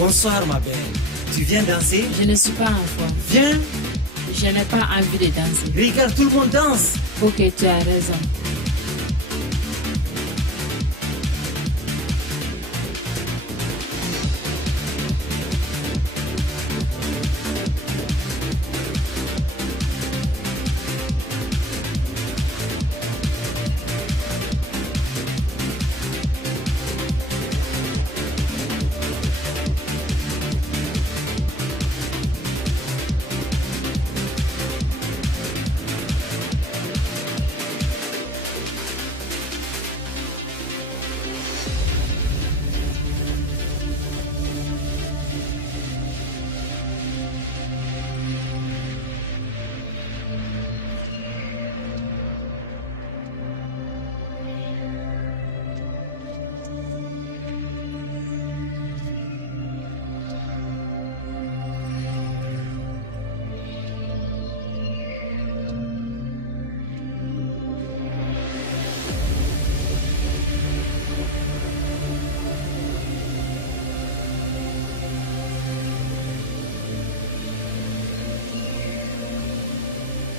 Bonsoir ma belle. Tu viens danser? Je ne suis pas en forme. Viens. Je n'ai pas envie de danser. Regarde, tout le monde danse. Ok, tu as raison.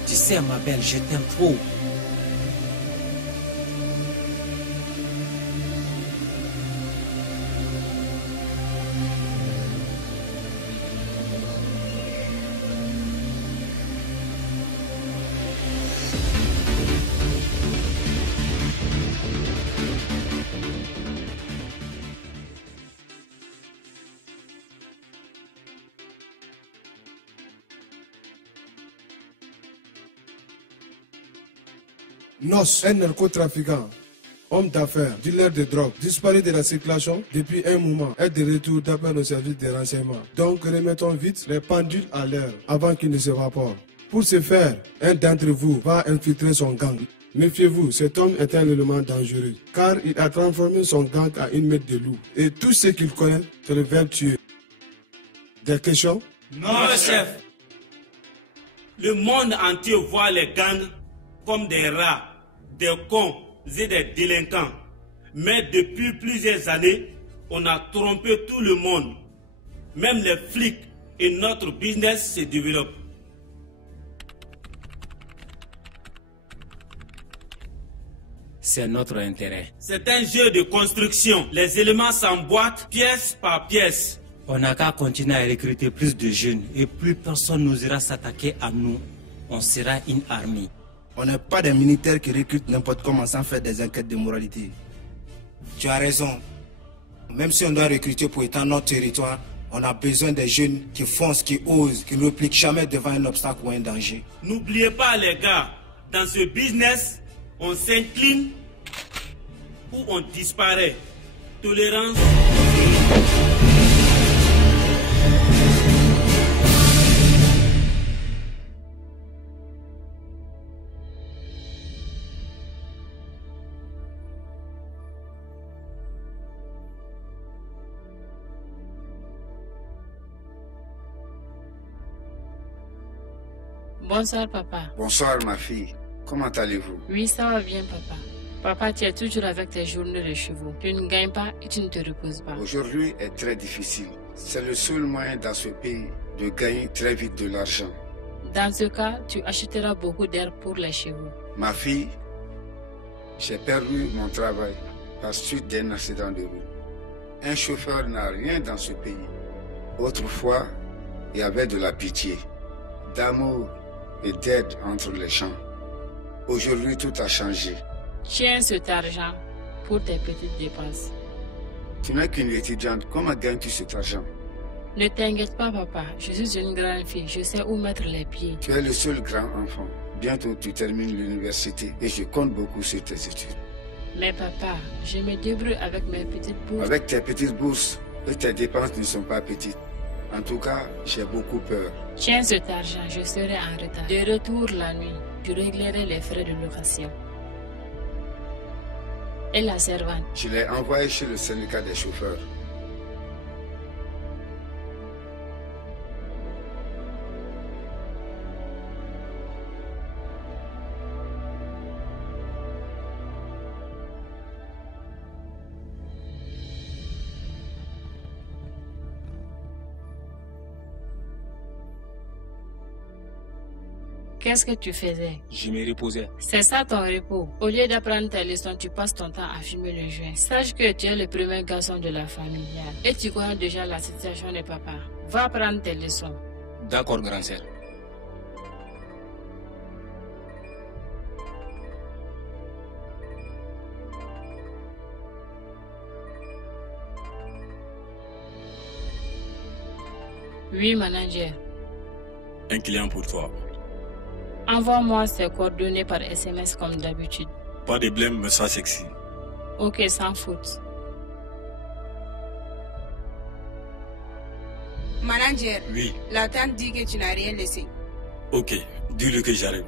Tu sais ma belle, je t'aime trop. Nos, un narcotrafiquant, homme d'affaires, dealer de drogue, disparu de la circulation depuis un moment, est de retour d'après nos services de renseignement. Donc remettons vite les pendules à l'heure avant qu'il ne s'évapore. Pour ce faire, un d'entre vous va infiltrer son gang. Méfiez-vous, cet homme est un élément dangereux, car il a transformé son gang à une meute de loup. Et tout ce qu'il connaît, c'est le verbe tuer. Des questions? Non, chef. Le monde entier voit les gangs comme des rats, des cons et des délinquants. Mais depuis plusieurs années, on a trompé tout le monde. Même les flics, et notre business se développe. C'est notre intérêt. C'est un jeu de construction. Les éléments s'emboîtent pièce par pièce. On n'a qu'à continuer à recruter plus de jeunes et plus personne n'osera s'attaquer à nous. On sera une armée. On n'est pas des militaires qui recrutent n'importe comment sans faire des enquêtes de moralité. Tu as raison. Même si on doit recruter pour étendre notre territoire, on a besoin des jeunes qui foncent, qui osent, qui ne repliquent jamais devant un obstacle ou un danger. N'oubliez pas les gars, dans ce business, on s'incline ou on disparaît. Tolérance. Bonsoir, papa. Bonsoir, ma fille. Comment allez-vous? Oui, ça va bien, papa. Papa, tu es toujours avec tes journées de chevaux. Tu ne gagnes pas et tu ne te reposes pas. Aujourd'hui est très difficile. C'est le seul moyen dans ce pays de gagner très vite de l'argent. Dans ce cas, tu achèteras beaucoup d'air pour les chevaux. Ma fille, j'ai perdu mon travail par suite d'un accident de route. Un chauffeur n'a rien dans ce pays. Autrefois, il y avait de la pitié, d'amour et d'aide entre les gens. Aujourd'hui, tout a changé. Tiens cet argent pour tes petites dépenses. Tu n'es qu'une étudiante. Comment gagnes-tu cet argent? Ne t'inquiète pas, papa. Je suis une grande fille. Je sais où mettre les pieds. Tu es le seul grand enfant. Bientôt, tu termines l'université et je compte beaucoup sur tes études. Mais papa, je me débrouille avec mes petites bourses. Avec tes petites bourses, et tes dépenses ne sont pas petites. En tout cas, j'ai beaucoup peur. Tiens cet argent, je serai en retard. De retour la nuit, je réglerai les frais de location. Et la servante? Je l'ai envoyé chez le syndicat des chauffeurs. qu'est-ce que tu faisais? Je me reposais. C'est ça ton repos. Au lieu d'apprendre tes leçons, tu passes ton temps à fumer le joint. Sache que tu es le premier garçon de la famille et tu connais déjà la situation de papa. Va prendre tes leçons. D'accord, grand sœur. Oui, manager. Un client pour toi. Envoie-moi ses coordonnées par SMS comme d'habitude. Pas de blême, mais ça sexy. Ok, sans faute. Manager, Oui. la tante dit que tu n'as rien laissé. Ok, dis-le que j'arrive.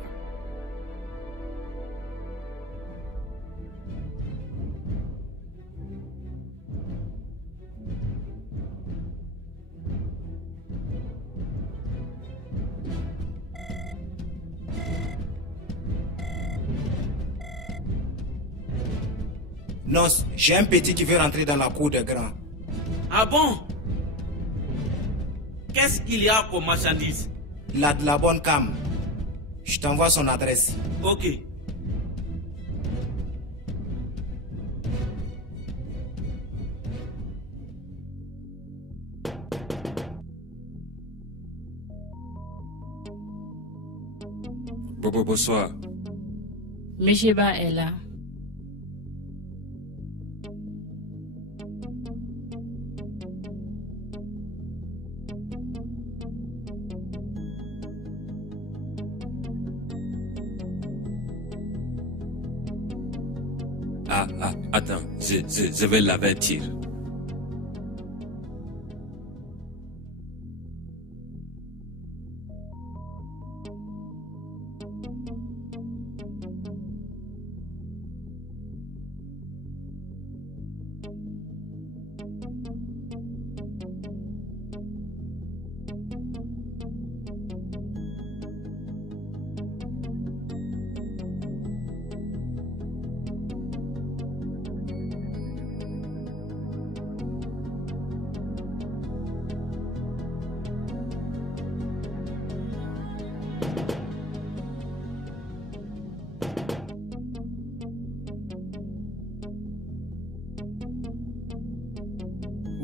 Non, j'ai un petit qui veut rentrer dans la cour des grands. Ah bon? Qu'est-ce qu'il y a comme marchandise? Il a de la bonne cam. Je t'envoie son adresse. Ok. Bonsoir. Michiba est là. Attends, je vais l'avertir.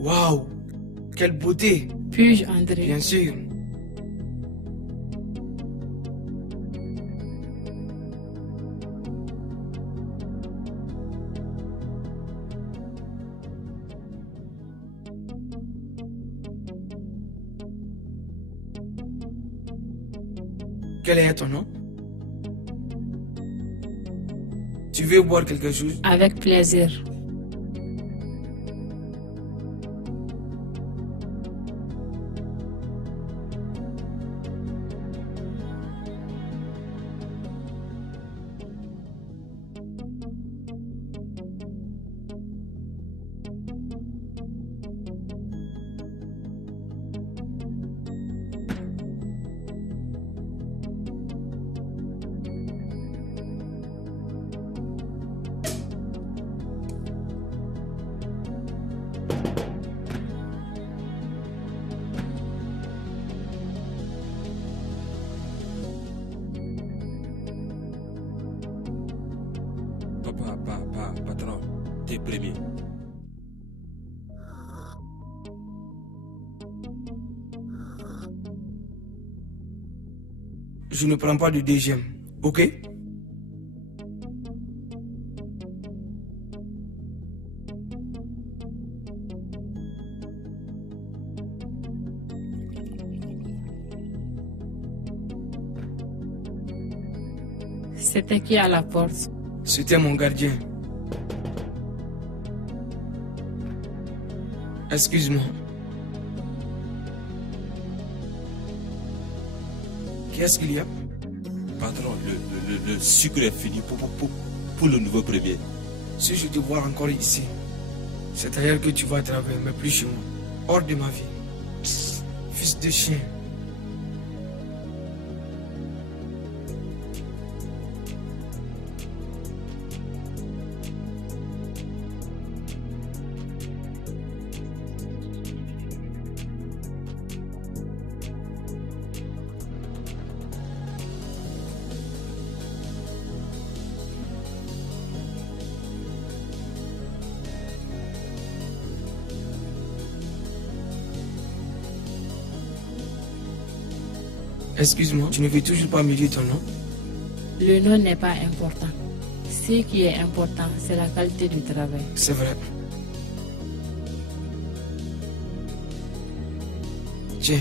Waouh, quelle beauté! Puis-je entrer? Bien sûr. Quel est ton nom? Tu veux boire quelque chose? Avec plaisir. Patron, t'es premier. Je ne prends pas de deuxième, ok? C'était qui à la porte? C'était mon gardien. Excuse-moi. Qu'est-ce qu'il y a? Patron, le sucre est fini pour le nouveau premier. Si je te vois encore ici, c'est ailleurs que tu vas travailler, mais plus chez moi. Hors de ma vie. Fils de chien. Excuse-moi, tu ne veux toujours pas me dire ton nom? Le nom n'est pas important. Ce qui est important, c'est la qualité du travail. C'est vrai. Tiens.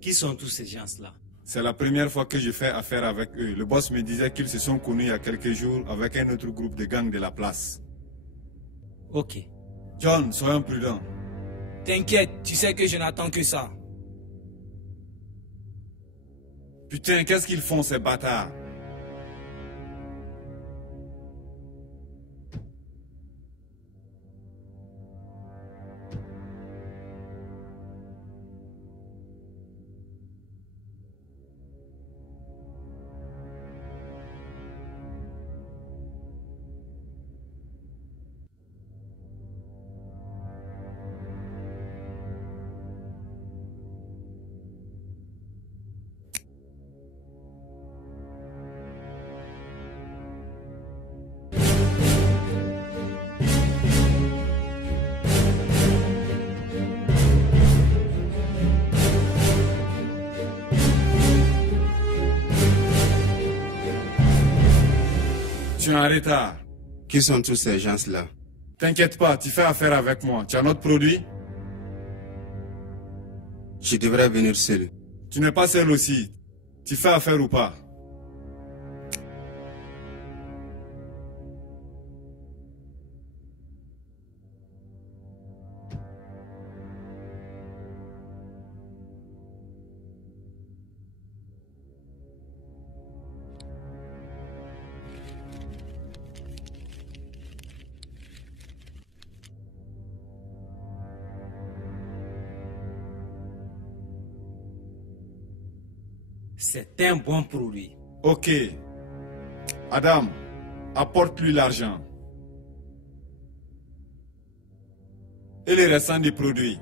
Qui sont tous ces gens-là? C'est la première fois que je fais affaire avec eux. Le boss me disait qu'ils se sont connus il y a quelques jours avec un autre groupe de gangs de la place. Ok. John, soyons prudents. T'inquiète, tu sais que je n'attends que ça. Putain, qu'est-ce qu'ils font ces bâtards? Tu es en retard. Qui sont tous ces gens-là? T'inquiète pas, tu fais affaire avec moi. Tu as notre produit? Je devrais venir seul. Tu n'es pas seul aussi. Tu fais affaire ou pas? C'est un bon produit. Ok. Adam, apporte-lui l'argent. Et les restants du produit.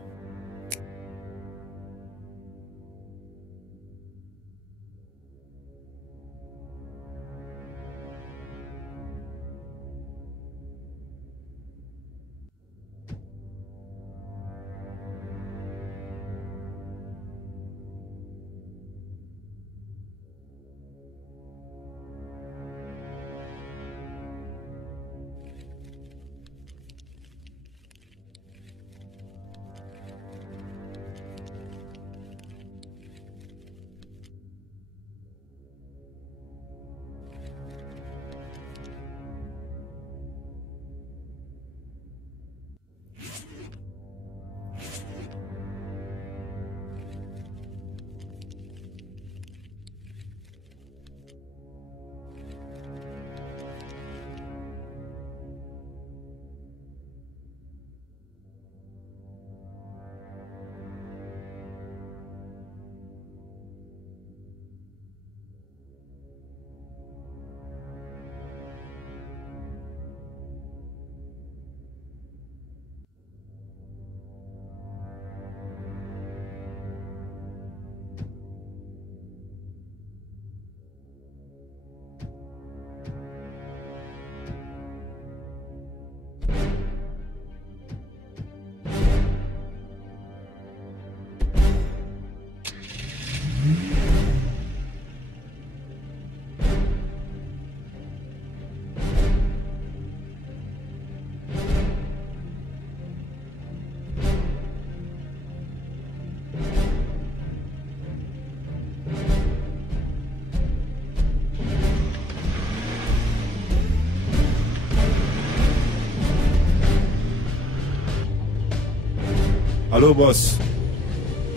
Allô, boss.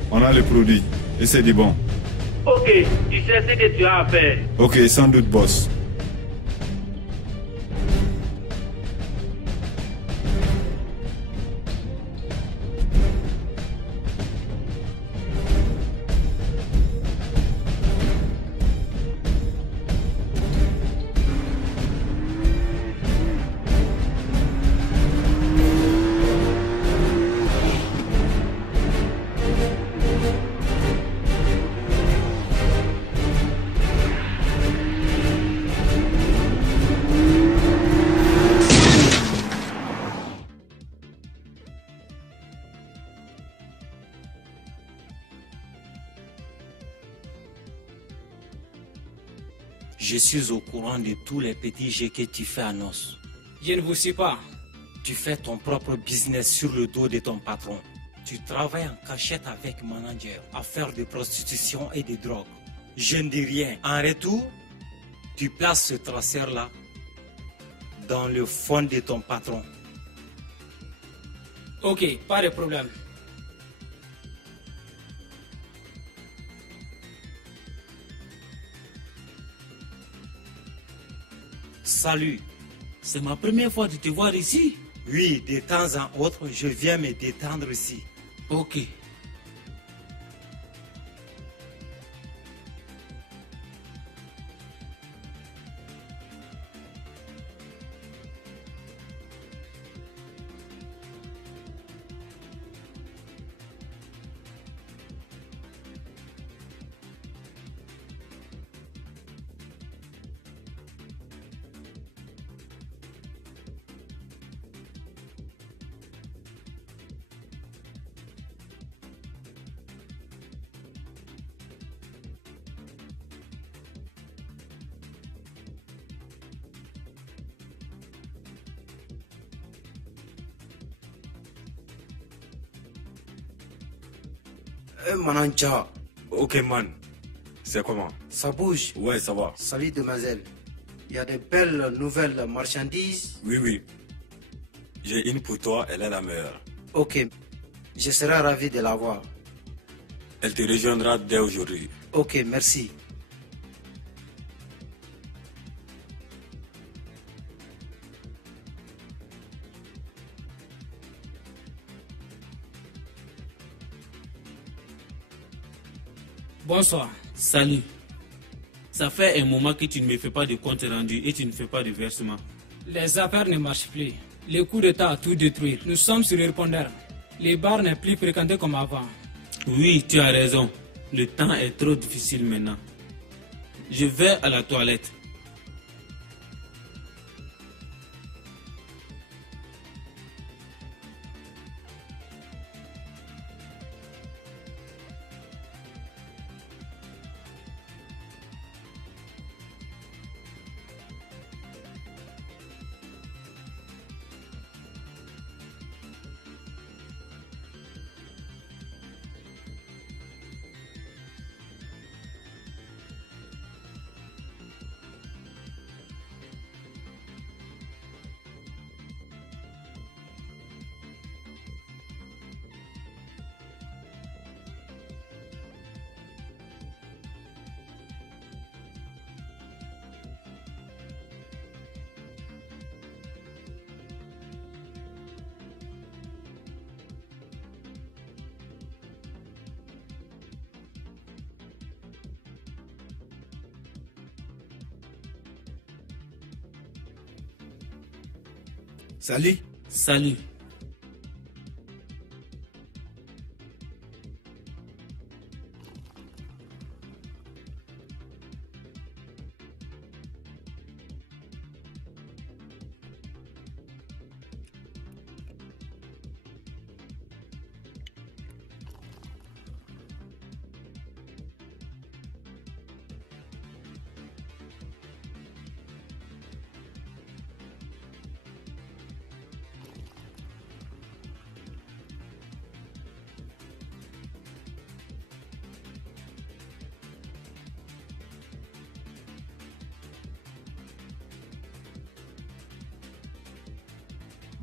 On a le produit. Et c'est du bon. Ok, tu sais ce que tu as à faire. Ok, sans doute, boss. Je suis au courant de tous les petits jeux que tu fais à Nos. Je ne vous suis pas. Tu fais ton propre business sur le dos de ton patron. Tu travailles en cachette avec manager à faire de prostitution et de drogue. Je ne dis rien. En retour, tu places ce traceur-là dans le fond de ton patron. Ok, pas de problème. Salut. C'est ma première fois de te voir ici. Oui, de temps en autre, je viens me détendre ici. Ok. Mananja. Ok man, c'est comment? Ça bouge? Ouais, ça va. Salut demoiselle. Il y a de belles nouvelles marchandises? Oui. J'ai une pour toi, elle est la meilleure. Ok, je serai ravi de la voir. Elle te rejoindra dès aujourd'hui. Ok, merci. Bonsoir. Salut. Ça fait un moment que tu ne me fais pas de compte rendu et tu ne fais pas de versement. Les affaires ne marchent plus. Le coup d'État a tout détruit. Nous sommes sur le répondeur. Les bars n'est plus fréquentés comme avant. Oui, tu as raison. Le temps est trop difficile maintenant. Je vais à la toilette. Salut. Salut.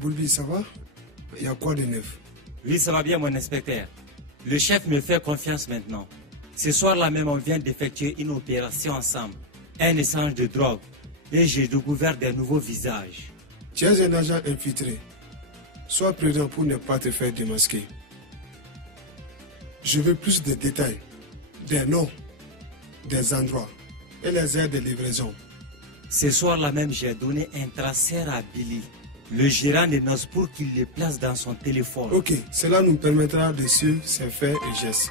Boulby, ça va? Il y a quoi de neuf? Oui, ça va bien, mon inspecteur. Le chef me fait confiance maintenant. Ce soir-là même, on vient d'effectuer une opération ensemble. Un échange de drogue. Et j'ai découvert des nouveaux visages. Tu es un agent infiltré. Sois prudent pour ne pas te faire démasquer. Je veux plus de détails, des noms, des endroits et les aires de livraison. Ce soir-là même, j'ai donné un traceur à Billy, le gérant de Nos, pour qu'il le place dans son téléphone. Ok, cela nous permettra de suivre ses faits et gestes.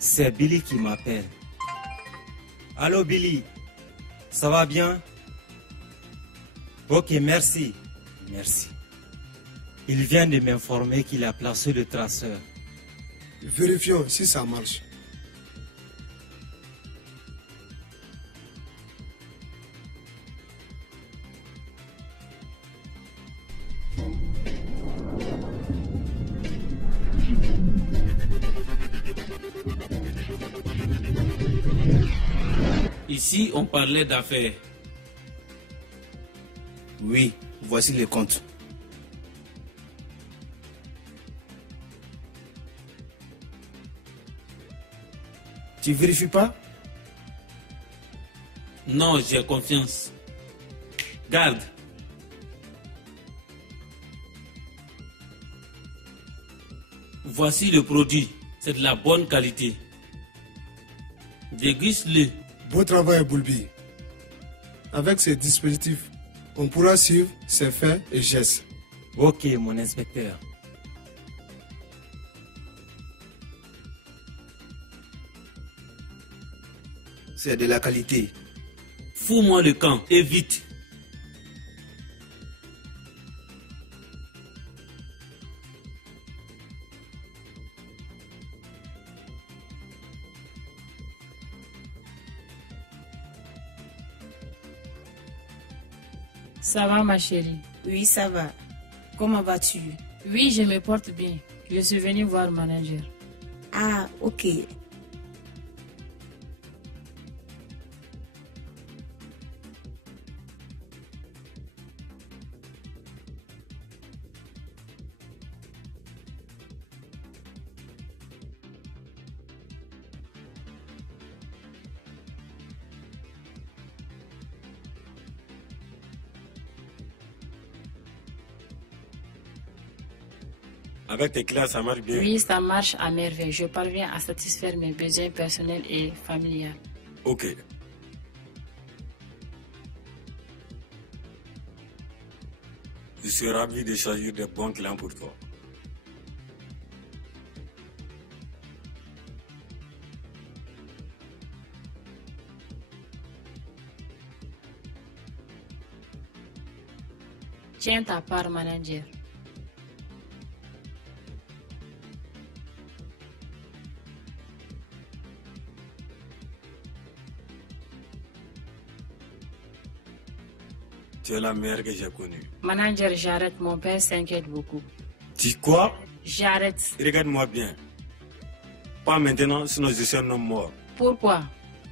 C'est Billy qui m'appelle. Allô Billy, ça va bien? Ok, merci. Merci. Il vient de m'informer qu'il a placé le traceur. Vérifions si ça marche. Ici, on parlait d'affaires. Oui, voici les comptes. Tu vérifies pas? Non, j'ai confiance. Garde. Voici le produit. C'est de la bonne qualité. Déguste-le. Beau travail, Boulbi. Avec ces dispositifs, on pourra suivre ses faits et gestes. Ok, mon inspecteur. C'est de la qualité. Fous-moi le camp et vite. Ça va, ma chérie? Oui, ça va. Comment vas-tu? Oui, je me porte bien. Je suis venue voir le manager. Ah, ok. Avec tes classes, ça marche bien. Oui, ça marche à merveille. Je parviens à satisfaire mes besoins personnels et familiaux. Ok. Je suis ravi de choisir des bons clients pour toi. Tiens ta part, manager. Tu es la meilleure que j'ai connue. Manager, j'arrête. Mon père s'inquiète beaucoup. Dis quoi? J'arrête. Regarde-moi bien. Pas maintenant, sinon je suis un homme mort. Pourquoi?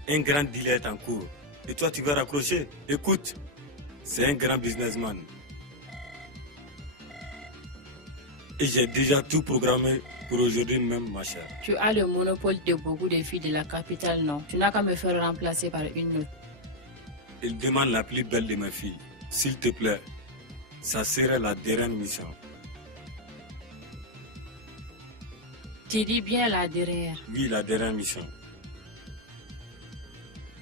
Un grand dealer est en cours. Et toi, tu vas raccrocher. Écoute, c'est un grand businessman. Et j'ai déjà tout programmé pour aujourd'hui même, ma chère. Tu as le monopole de beaucoup de filles de la capitale, non? Tu n'as qu'à me faire remplacer par une autre. Il demande la plus belle de mes filles. S'il te plaît, ça serait la dernière mission. Tu dis bien la dernière. Oui, la dernière mission.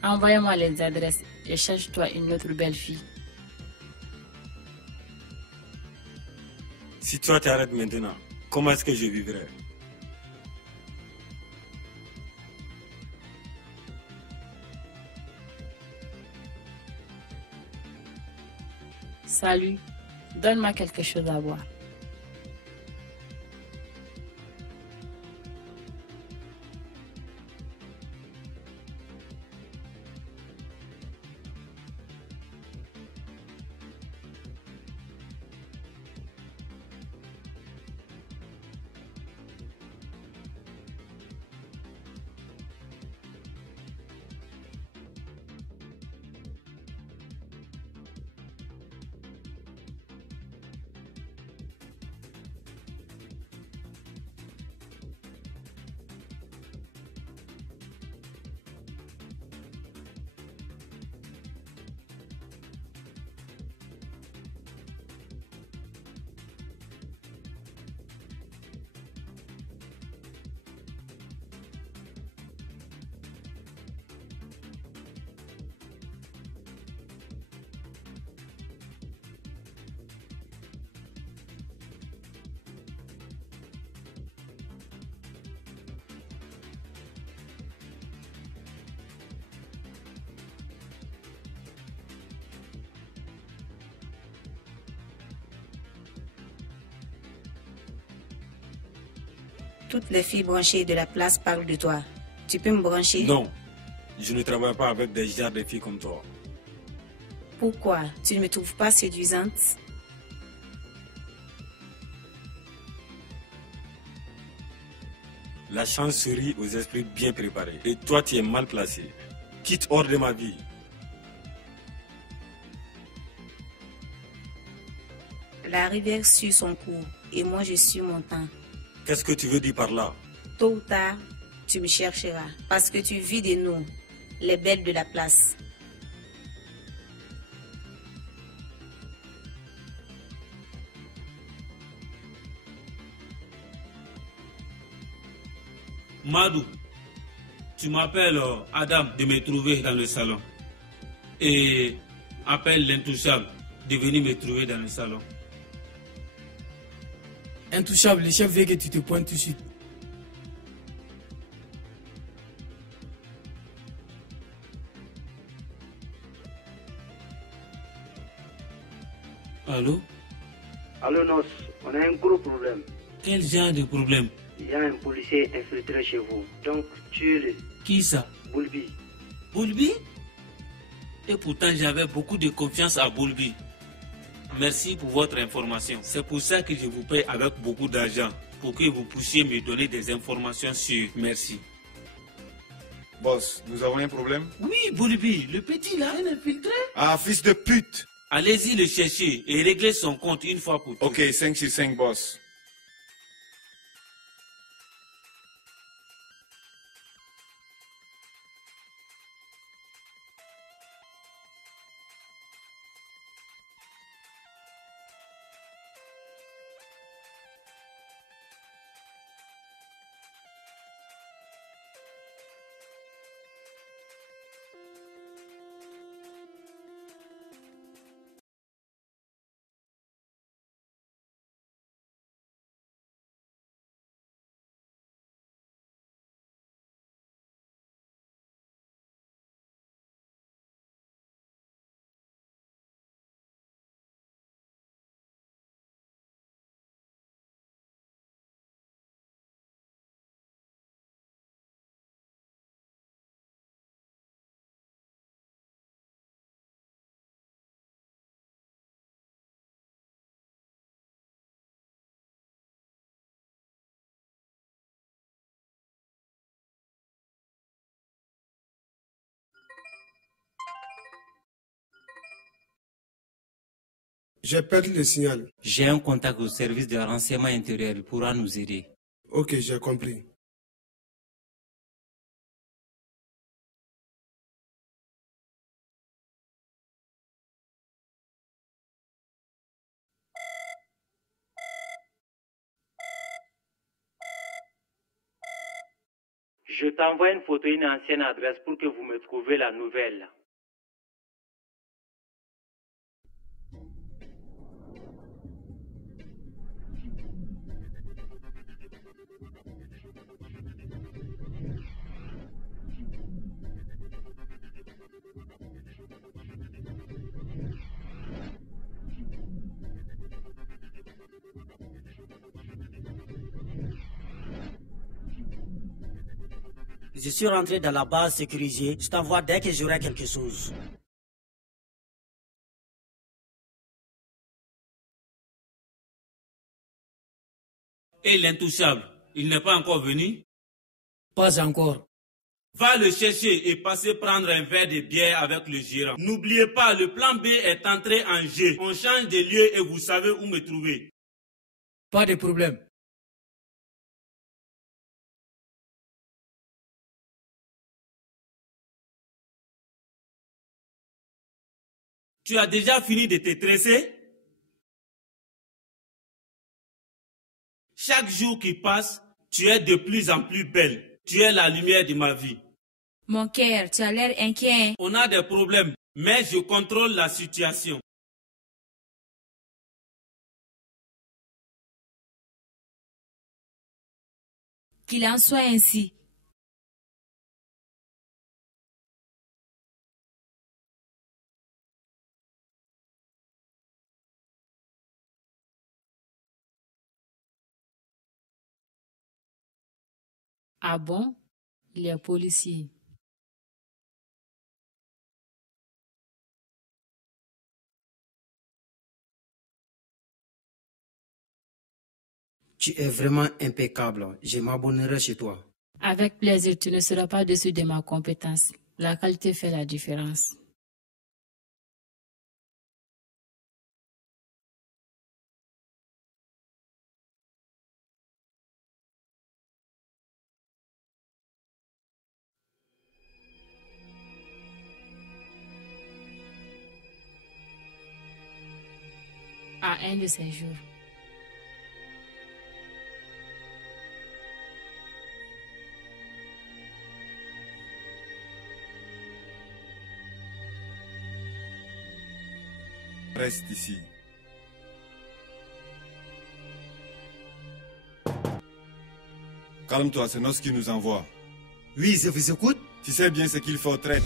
Envoie-moi les adresses et cherche-toi une autre belle fille. Si toi t'arrêtes maintenant, comment est-ce que je vivrai? Salut, donne-moi quelque chose à boire. Toutes les filles branchées de la place parlent de toi. Tu peux me brancher? Non, je ne travaille pas avec des genres de filles comme toi. Pourquoi? Tu ne me trouves pas séduisante? La chance sourit aux esprits bien préparés. Et toi, tu es mal placé. Quitte hors de ma vie. La rivière suit son cours et moi je suis mon temps. Qu'est-ce que tu veux dire par là? Tôt ou tard, tu me chercheras parce que tu vis de nous, les belles de la place. Madou, tu m'appelles Adam de me trouver dans le salon. Et appelle l'intouchable de venir me trouver dans le salon. Intouchable, le chef veut que tu te pointes tout de suite. Allô? Allô, Nos, on a un gros problème. Quel genre de problème? Il y a un policier infiltré chez vous. Donc, tuez-le. Qui ça? Boulbi. Boulbi? Et pourtant, j'avais beaucoup de confiance à Boulbi. Merci pour votre information. C'est pour ça que je vous paye avec beaucoup d'argent. Pour que vous puissiez me donner des informations sûres. Merci. Boss, nous avons un problème? Oui, Boulbi, le petit là, un infiltré. Ah, fils de pute! Allez-y le chercher et régler son compte une fois pour toutes. Ok, 5 sur 5, boss. J'ai perdu le signal. J'ai un contact au service de renseignement intérieur. Il pourra nous aider. Ok, j'ai compris. Je t'envoie une photo et une ancienne adresse pour que vous me trouviez la nouvelle. Je suis rentré dans la base sécurisée. Je t'envoie dès que j'aurai quelque chose. Et l'intouchable, il n'est pas encore venu? Pas encore. Va le chercher et passer prendre un verre de bière avec le gérant. N'oubliez pas, le plan B est entré en jeu. On change de lieu et vous savez où me trouver. Pas de problème. Tu as déjà fini de te tresser? Chaque jour qui passe, tu es de plus en plus belle. Tu es la lumière de ma vie. Mon cœur, tu as l'air inquiet. On a des problèmes, mais je contrôle la situation. Qu'il en soit ainsi. Ah bon? Il est policier. Tu es vraiment impeccable. Je m'abonnerai chez toi. Avec plaisir, tu ne seras pas déçu de ma compétence. La qualité fait la différence. À un de ces jours. Reste ici. Calme-toi, c'est Nos qui nous envoie. Oui, je vous écoute. Tu sais bien ce qu'il faut, traite.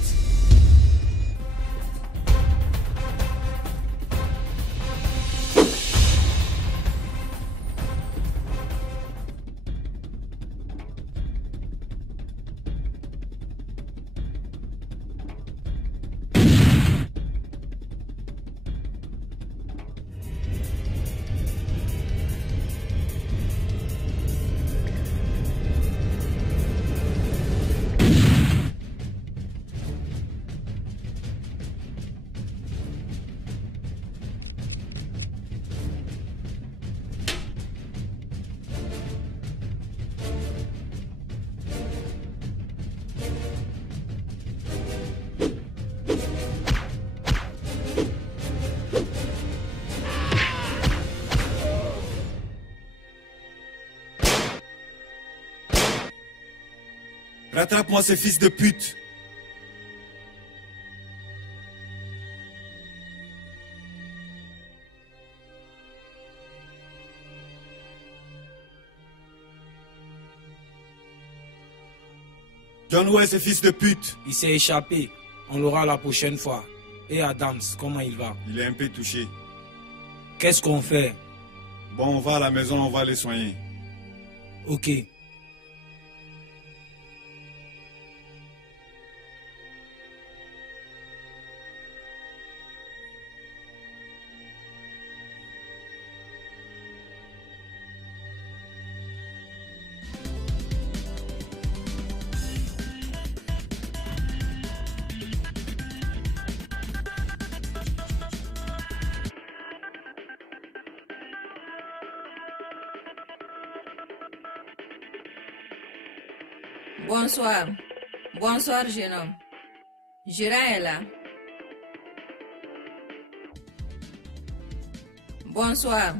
Rattrape-moi ce fils de pute. John, où est ce fils de pute? Il s'est échappé. On l'aura la prochaine fois. Et Adams, comment il va? Il est un peu touché. Qu'est-ce qu'on fait? Bon, on va à la maison, on va les soigner. Ok. Bonsoir. Bonsoir, jeune homme. Gérard est là. Bonsoir.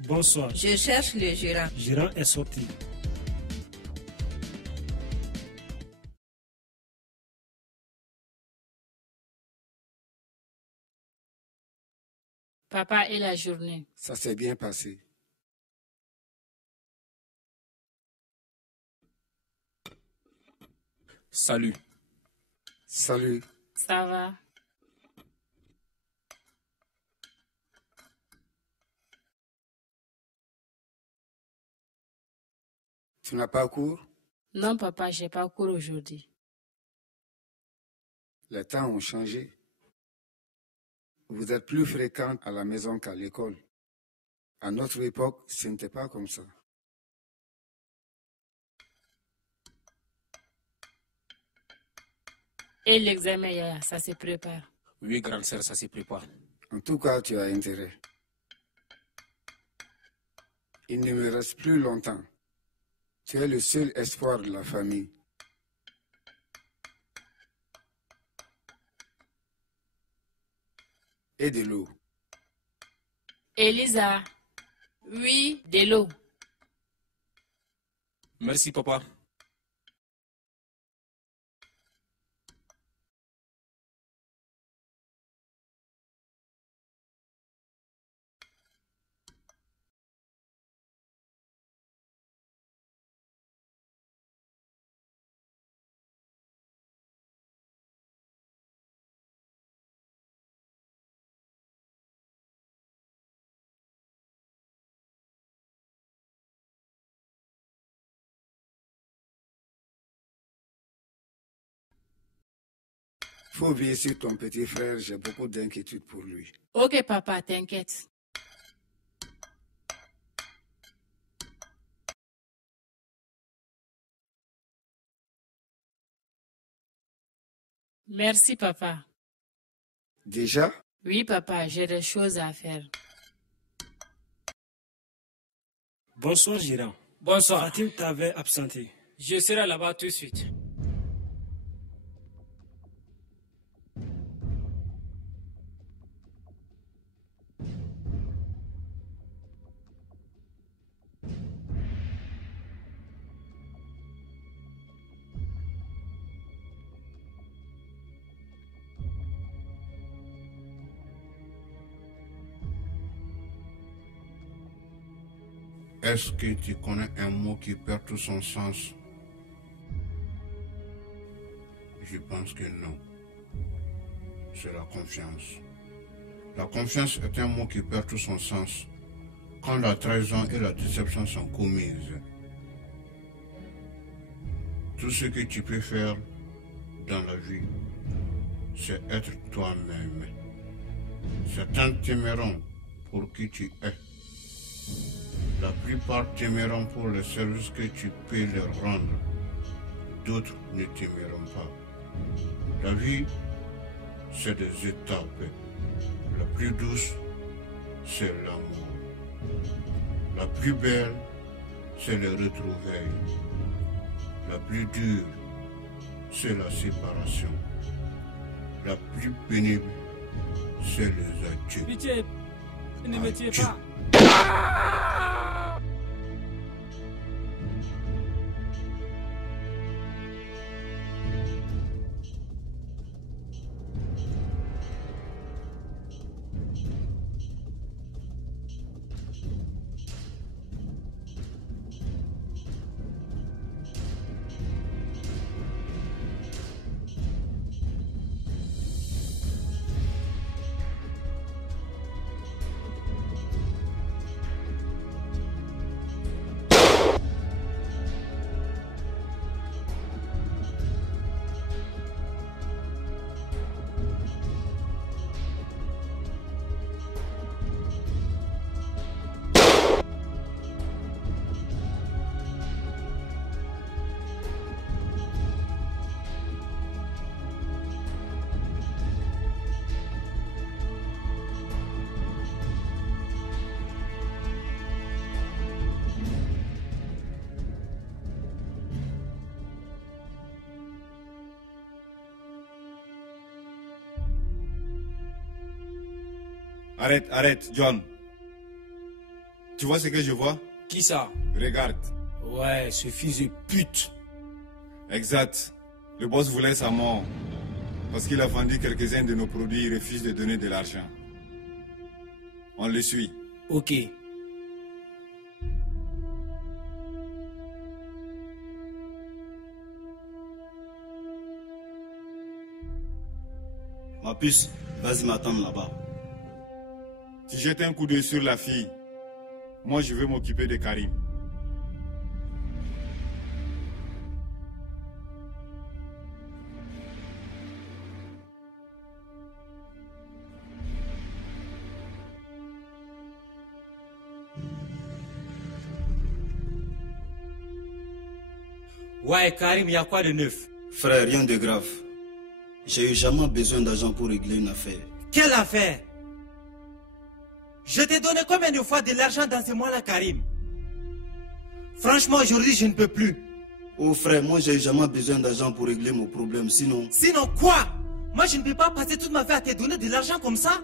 Bonsoir. Je cherche le gérant. Gérant est sorti. Papa et la journée. Ça s'est bien passé. Salut. Salut. Ça va? Tu n'as pas cours? Non, papa, j'ai pas cours aujourd'hui. Les temps ont changé. Vous êtes plus fréquent à la maison qu'à l'école. À notre époque, ce n'était pas comme ça. Et l'examen, Yaya, ça se prépare. Oui, grande sœur, ça se prépare. En tout cas, tu as intérêt. Il ne me reste plus longtemps. Tu es le seul espoir de la famille. Et de l'eau. Elisa. Oui, de l'eau. Merci, papa. Faut veiller sur ton petit frère, j'ai beaucoup d'inquiétude pour lui. Ok, papa, t'inquiète. Merci, papa. Déjà? Oui, papa, j'ai des choses à faire. Bonsoir, Gérard. Bonsoir. Fatim t'avait absenté. Je serai là-bas tout de suite. Est-ce que tu connais un mot qui perd tout son sens? Je pense que non. C'est la confiance. La confiance est un mot qui perd tout son sens quand la trahison et la déception sont commises. Tout ce que tu peux faire dans la vie, c'est être toi-même. Certains t'aimeront pour qui tu es. La plupart t'aimeront pour les services que tu peux leur rendre. D'autres ne t'aimeront pas. La vie, c'est des étapes. La plus douce, c'est l'amour. La plus belle, c'est les retrouvailles. La plus dure, c'est la séparation. La plus pénible, c'est les adieux. Pitié, ne me tuez pas. Arrête, John. Tu vois ce que je vois? Qui ça? Regarde. Ouais, ce fils de pute. Exact. Le boss voulait sa mort. Parce qu'il a vendu quelques-uns de nos produits, il refuse de donner de l'argent. On le suit. Ok. Ma puce, vas-y m'attendre là-bas. Tu jettes un coup d'œil sur la fille. Moi, je vais m'occuper de Karim. Ouais, Karim, il y a quoi de neuf? Frère, rien de grave. J'ai eu jamais besoin d'argent pour régler une affaire. Quelle affaire? Je t'ai donné combien de fois de l'argent dans ce mois-là, Karim? Franchement, aujourd'hui, je ne peux plus. Oh frère, moi j'ai eu jamais besoin d'argent pour régler mon problème, sinon... Sinon quoi? Moi, je ne peux pas passer toute ma vie à te donner de l'argent comme ça.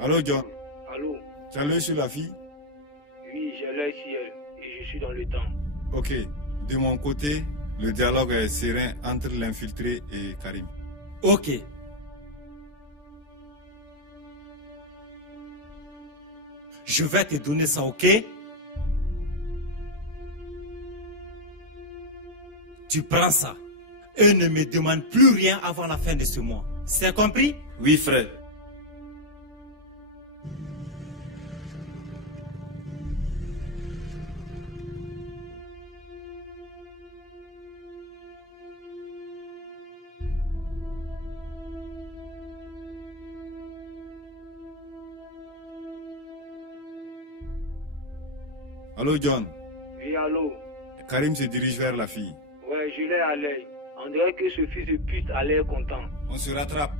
Allô, John? Allô? Tu as l'œil sur la fille? Oui, j'ai l'œil sur elle et je suis dans le temps. Ok. De mon côté, le dialogue est serein entre l'infiltré et Karim. Ok. Je vais te donner ça, ok? Tu prends ça. Et ne me demande plus rien avant la fin de ce mois. C'est compris? Oui, frère. Allô, John? Oui, allô? Karim se dirige vers la fille. Ouais, je l'ai à l'œil. On dirait que ce fils de pute a l'air content. On se rattrape.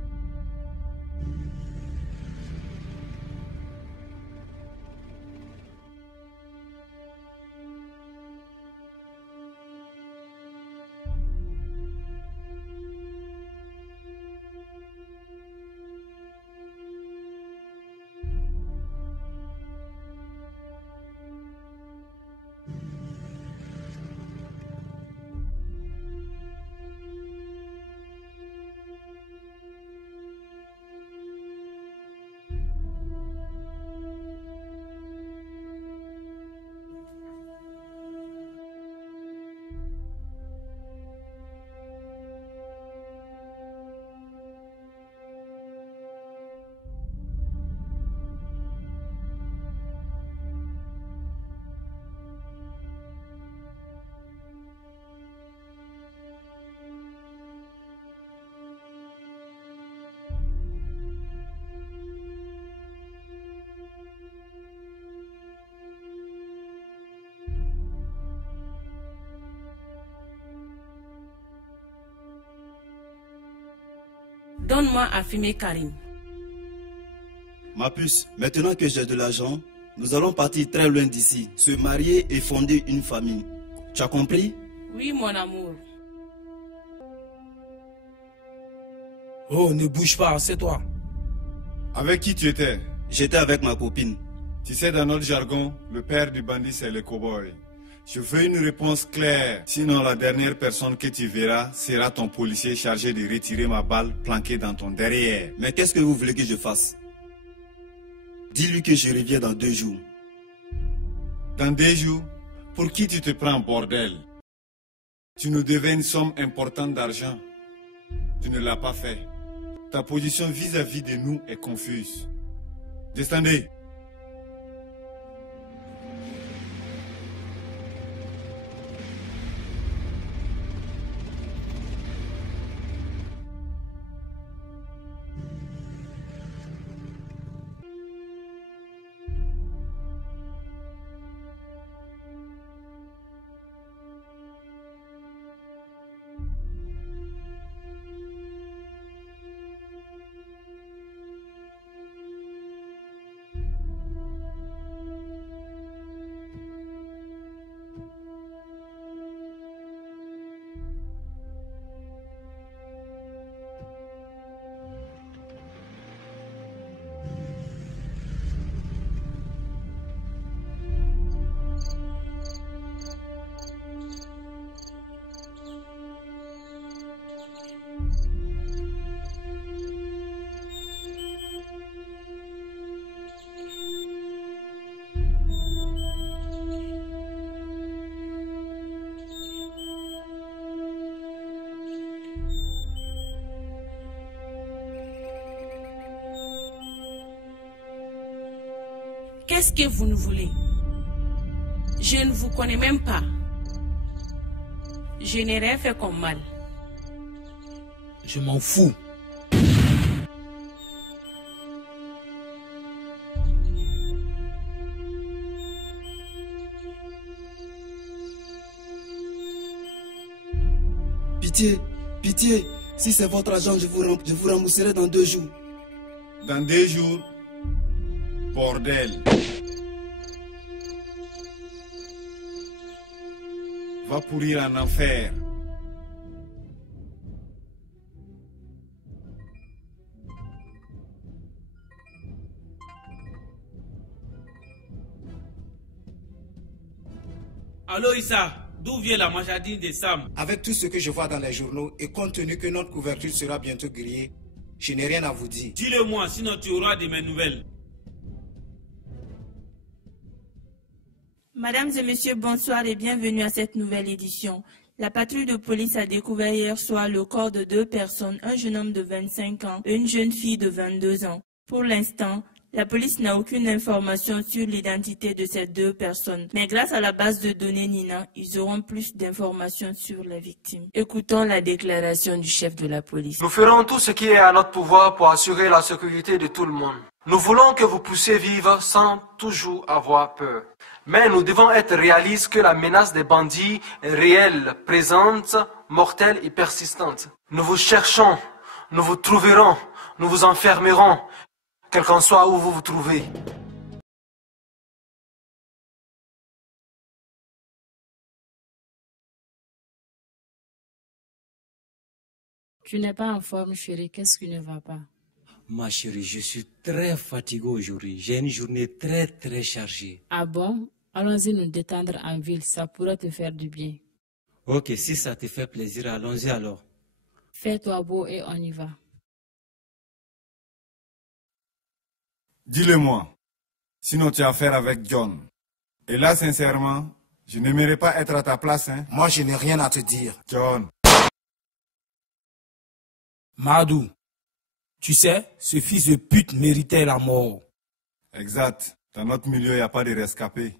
Donne-moi à fumer Karim. Ma puce, maintenant que j'ai de l'argent, nous allons partir très loin d'ici, se marier et fonder une famille. Tu as compris? Oui, mon amour. Oh, ne bouge pas, c'est toi. Avec qui tu étais? J'étais avec ma copine. Tu sais, dans notre jargon, le père du bandit, c'est le cow-boy. Je veux une réponse claire. Sinon, la dernière personne que tu verras sera ton policier chargé de retirer ma balle planquée dans ton derrière. Mais qu'est-ce que vous voulez que je fasse? Dis-lui que je reviens dans 2 jours. Dans 2 jours? Pour qui tu te prends, bordel? Tu nous devais une somme importante d'argent. Tu ne l'as pas fait. Ta position vis-à-vis de nous est confuse. Descendez. Qu'est-ce que vous nous voulez? Je ne vous connais même pas. Je n'ai rien fait comme mal. Je m'en fous. Pitié, pitié. Si c'est votre argent, je vous rembourserai dans 2 jours. Dans 2 jours? Bordel. Va pourrir en enfer. Allô Issa, d'où vient la marchandise de Sam? Avec tout ce que je vois dans les journaux et compte tenu que notre couverture sera bientôt grillée, je n'ai rien à vous dire. Dis-le-moi, sinon tu auras de mes nouvelles. Mesdames et messieurs, bonsoir et bienvenue à cette nouvelle édition. La patrouille de police a découvert hier soir le corps de 2 personnes, un jeune homme de 25 ans et une jeune fille de 22 ans. Pour l'instant, la police n'a aucune information sur l'identité de ces 2 personnes. Mais grâce à la base de données Nina, ils auront plus d'informations sur la victime. Écoutons la déclaration du chef de la police. Nous ferons tout ce qui est à notre pouvoir pour assurer la sécurité de tout le monde. Nous voulons que vous puissiez vivre sans toujours avoir peur. Mais nous devons être réalistes que la menace des bandits est réelle, présente, mortelle et persistante. Nous vous cherchons, nous vous trouverons, nous vous enfermerons, quel qu'en soit où vous vous trouvez. Tu n'es pas en forme, chérie. Qu'est-ce qui ne va pas? Ma chérie, je suis très fatigué aujourd'hui. J'ai une journée très chargée. Ah bon? Allons-y nous détendre en ville. Ça pourrait te faire du bien. Ok, si ça te fait plaisir, allons-y alors. Fais-toi beau et on y va. Dis-le-moi. Sinon, tu as affaire avec John. Et là, sincèrement, je n'aimerais pas être à ta place, hein. Moi, je n'ai rien à te dire. John. Madou, tu sais, ce fils de pute méritait la mort. Exact. Dans notre milieu, il n'y a pas de rescapés.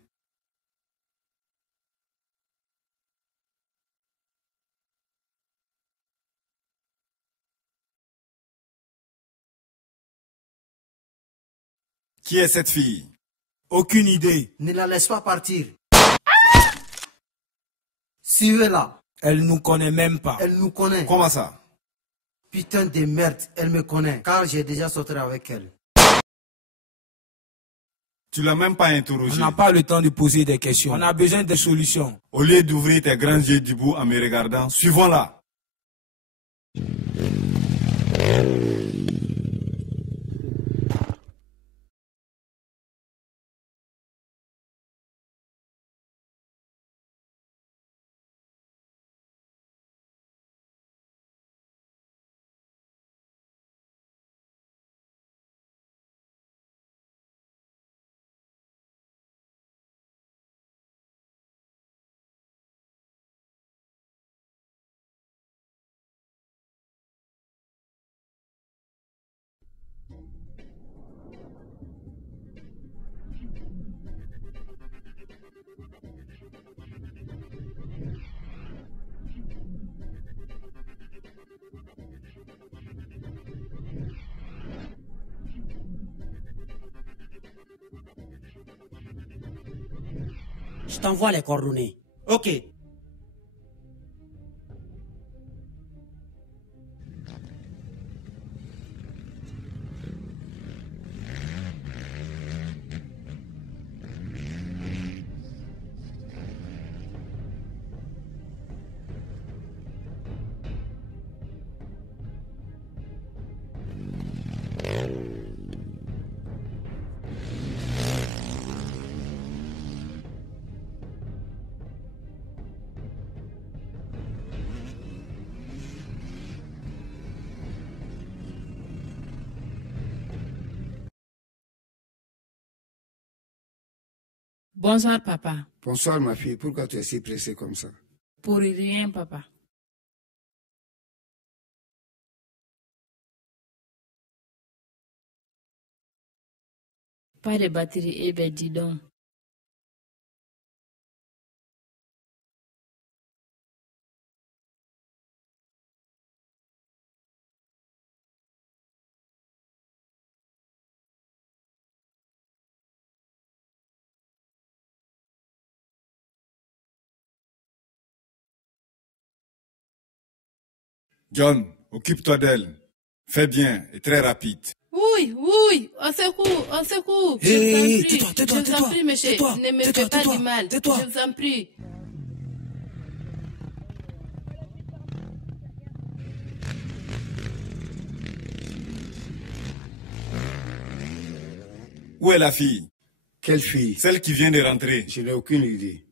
Qui est cette fille? Aucune idée. Ne la laisse pas partir. Suivez-la. Elle nous connaît même pas. Elle nous connaît. Comment ça? Putain de merde, elle me connaît, car j'ai déjà sauté avec elle. Tu l'as même pas interrogé. On n'a pas le temps de poser des questions. On a besoin de solutions. Au lieu d'ouvrir tes grands yeux du bout en me regardant, suivons-la. Je t'envoie les coordonnées. Ok. Bonsoir, papa. Bonsoir, ma fille. Pourquoi tu es si pressée comme ça? Pour rien, papa. Pas de batterie, eh ben dis donc. John, occupe-toi d'elle. Fais bien et très rapide. Oui, au secours. Hé, Je vous en prie, monsieur. Ne me faites pas du mal. Je vous en prie. Où est la fille? Quelle fille? Celle qui vient de rentrer. Je n'ai aucune idée.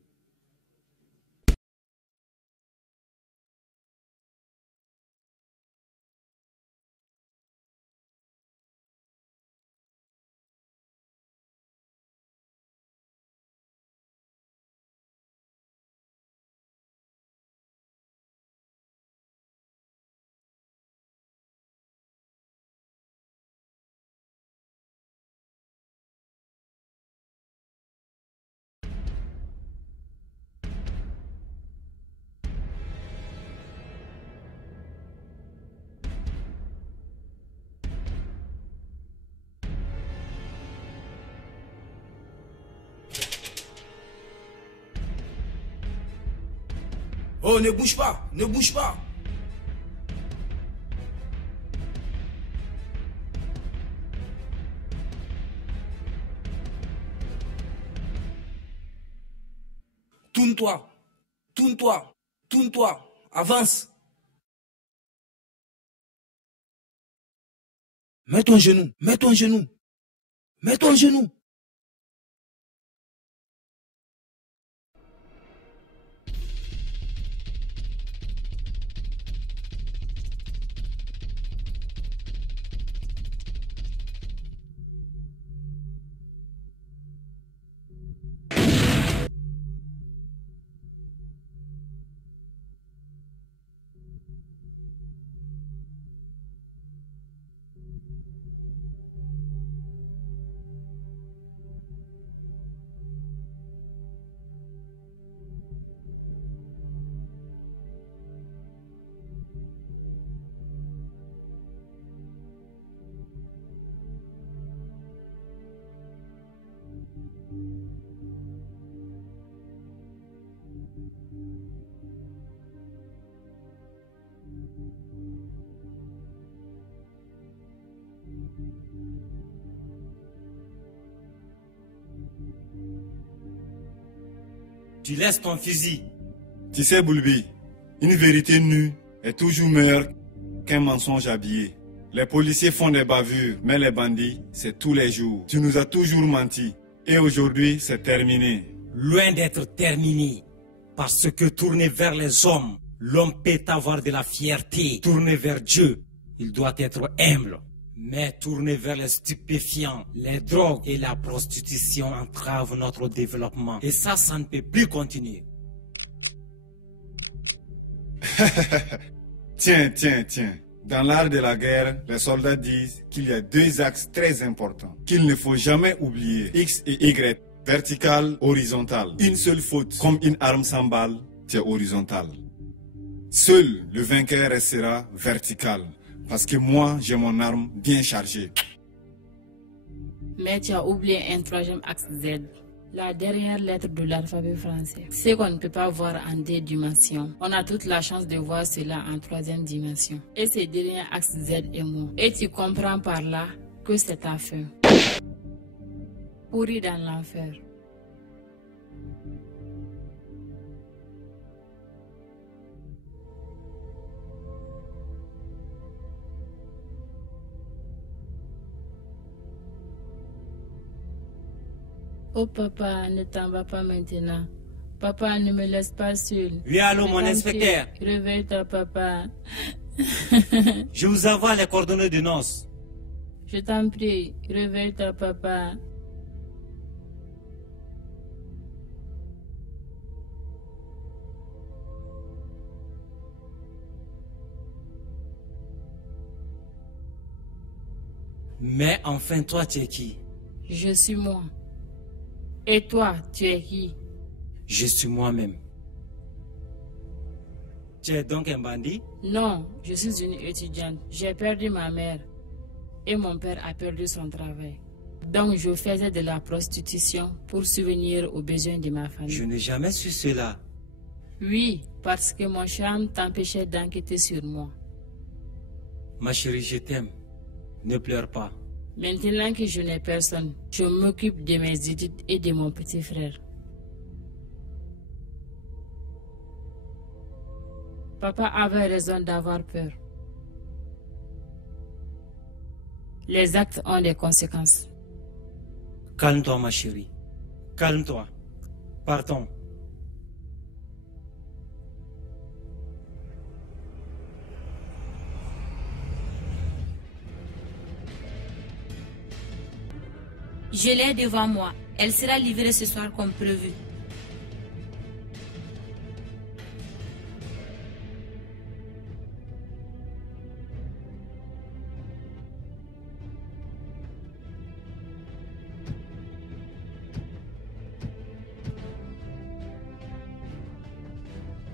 Oh, ne bouge pas, ne bouge pas. Tourne-toi, tourne-toi, tourne-toi, avance. Mets ton genou, mets ton genou, mets ton genou. Tu laisses ton fusil. Tu sais, Bulbi, une vérité nue est toujours meilleure qu'un mensonge habillé. Les policiers font des bavures, mais les bandits, c'est tous les jours. Tu nous as toujours menti. Et aujourd'hui, c'est terminé. Loin d'être terminé. Parce que tourné vers les hommes, l'homme peut avoir de la fierté. Tourné vers Dieu, il doit être humble. Mais tourner vers les stupéfiants, les drogues et la prostitution entravent notre développement. Et ça ne peut plus continuer. Tiens. Dans l'art de la guerre, les soldats disent qu'il y a deux axes très importants qu'il ne faut jamais oublier. X et Y. Vertical, horizontal. Une seule faute, comme une arme sans balle, c'est horizontal. Seul le vainqueur restera vertical. Parce que moi, j'ai mon arme bien chargée. Mais tu as oublié un troisième axe Z, la dernière lettre de l'alphabet français. C'est qu'on ne peut pas voir en deux dimensions. On a toute la chance de voir cela en troisième dimension. Et ce dernier axe Z est moi. Et tu comprends par là que c'est ta fin. Pourri dans l'enfer. Oh papa, ne t'en va pas maintenant. Papa, ne me laisse pas seul. Oui, allô, mon inspecteur. Réveille-toi, papa. Je vous envoie les coordonnées de noces. Je t'en prie, réveille-toi, papa. Mais enfin, toi, tu es qui? Je suis moi. Et toi, tu es qui? Je suis moi-même. Tu es donc un bandit? Non, je suis une étudiante. J'ai perdu ma mère. Et mon père a perdu son travail. Donc je faisais de la prostitution pour subvenir aux besoins de ma famille. Je n'ai jamais su cela. Oui, parce que mon charme t'empêchait d'enquêter sur moi. Ma chérie, je t'aime. Ne pleure pas. Maintenant que je n'ai personne, je m'occupe de mes études et de mon petit frère. Papa avait raison d'avoir peur. Les actes ont des conséquences. Calme-toi, ma chérie. Calme-toi. Partons. Je l'ai devant moi. Elle sera livrée ce soir comme prévu.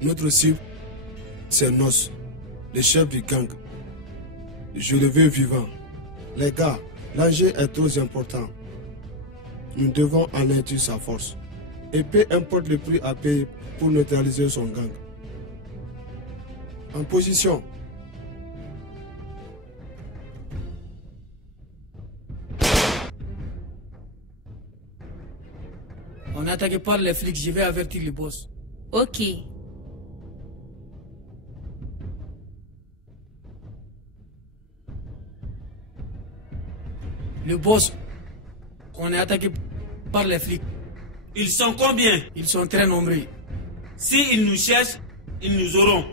Notre cible, c'est Nos, le chef du gang. Je le veux vivant. Les gars, l'enjeu est trop important. Nous devons anéantir sa force. Et peu importe le prix à payer pour neutraliser son gang. En position. On est attaqué par les flics, je vais avertir le boss. Ok. Le boss, on est attaqué par les flics. Ils sont combien? Ils sont très nombreux. S'ils nous cherchent, ils nous auront.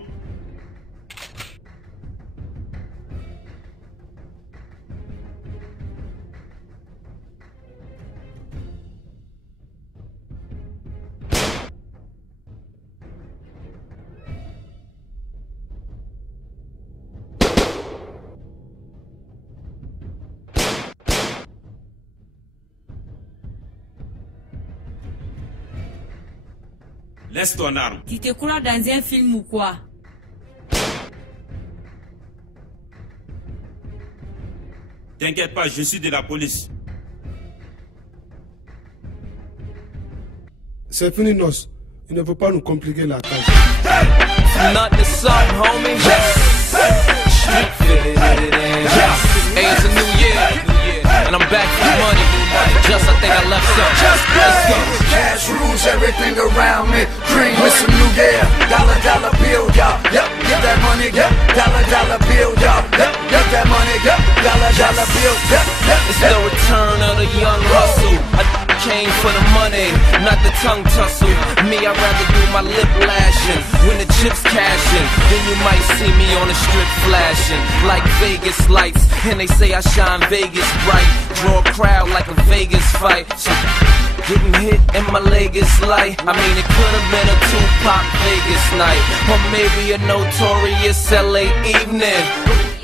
Laisse ton arme. Tu te crois dans un film ou quoi? T'inquiète pas, je suis de la police. C'est fini, Nos. Il ne faut pas nous compliquer la tâche. Nothing something, homie. Street fitted it in. Hey, it's a new year, and I'm back for money. Just, I think I left some. Let's go. Cash rules everything around me. Green with some new gear. Dollar, dollar bill, y'all. Yep, get that money. Yep, dollar, dollar bill, y'all. Yep, get that money. Yep, dollar, dollar bill. Yep, yep. It's the return of the young hustle. I came for the money, not the tongue tussle. Me, I'd rather do my lip lashing. When the chips cashing, then you might see me on the strip flashing like Vegas lights. And they say I shine Vegas bright. Draw a crowd like a Vegas fight. So getting hit and my leg is light. I mean, it could have been a Tupac Vegas night, or maybe a notorious LA evening.